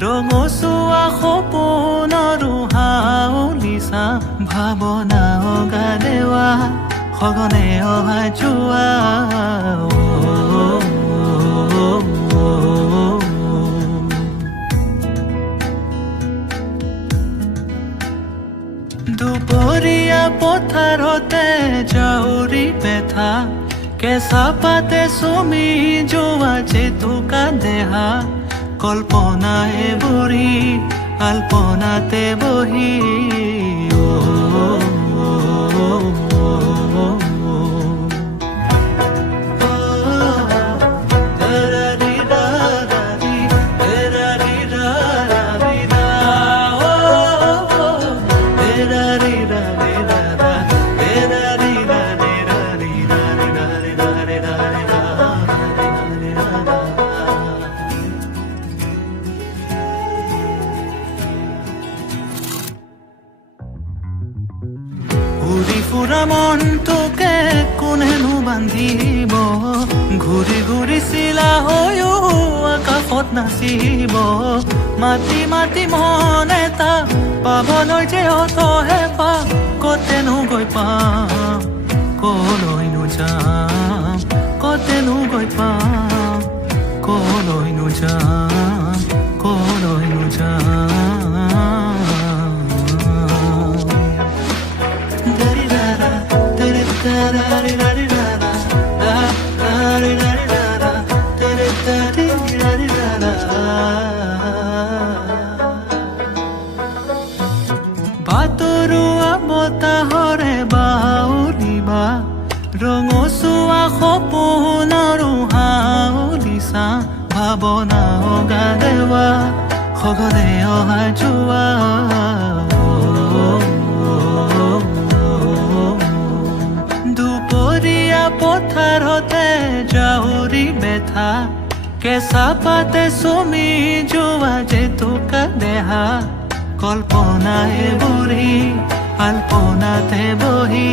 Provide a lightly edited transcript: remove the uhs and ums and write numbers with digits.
ৰঙচুৱা সপোনৰো হাউলিছা ভাৱনা অগা দেৱা সঘনে অহা যোৱা দুপৰীয়া পথাৰতে জাউৰি পেথা কেঁচা পাতে চুমি যোৱা জেতুকা দেহা কল্পনায়ে বুঢ়ী আল্পনাতে বহি ঘূৰি ফুৰা মনটোকে কোনেনো বান্ধিব ঘূৰি ঘূৰি চিলা হৈও আকাশত নাচিব মাতি মাতি মন এটা পাবলৈ যে অতহে পা কতেনো গৈ পাম কলৈনো যাম কতেনো গৈ পাম কলৈনো যাম কলৈনো যাম বাতৰুৱা বতাহৰে বাউলিবা ৰঙচুৱা সপোনৰো হাউলিছা ভাৱনা অগা দেৱা সঘনে অহা যোৱা দুপৰীয়া পথাৰতে জাউৰি বেথা কেঁচা পাতে চুমি যোৱা জেতুকা দেহা কল্পনায়ে বুঢ়ী আল্পনাতে বহি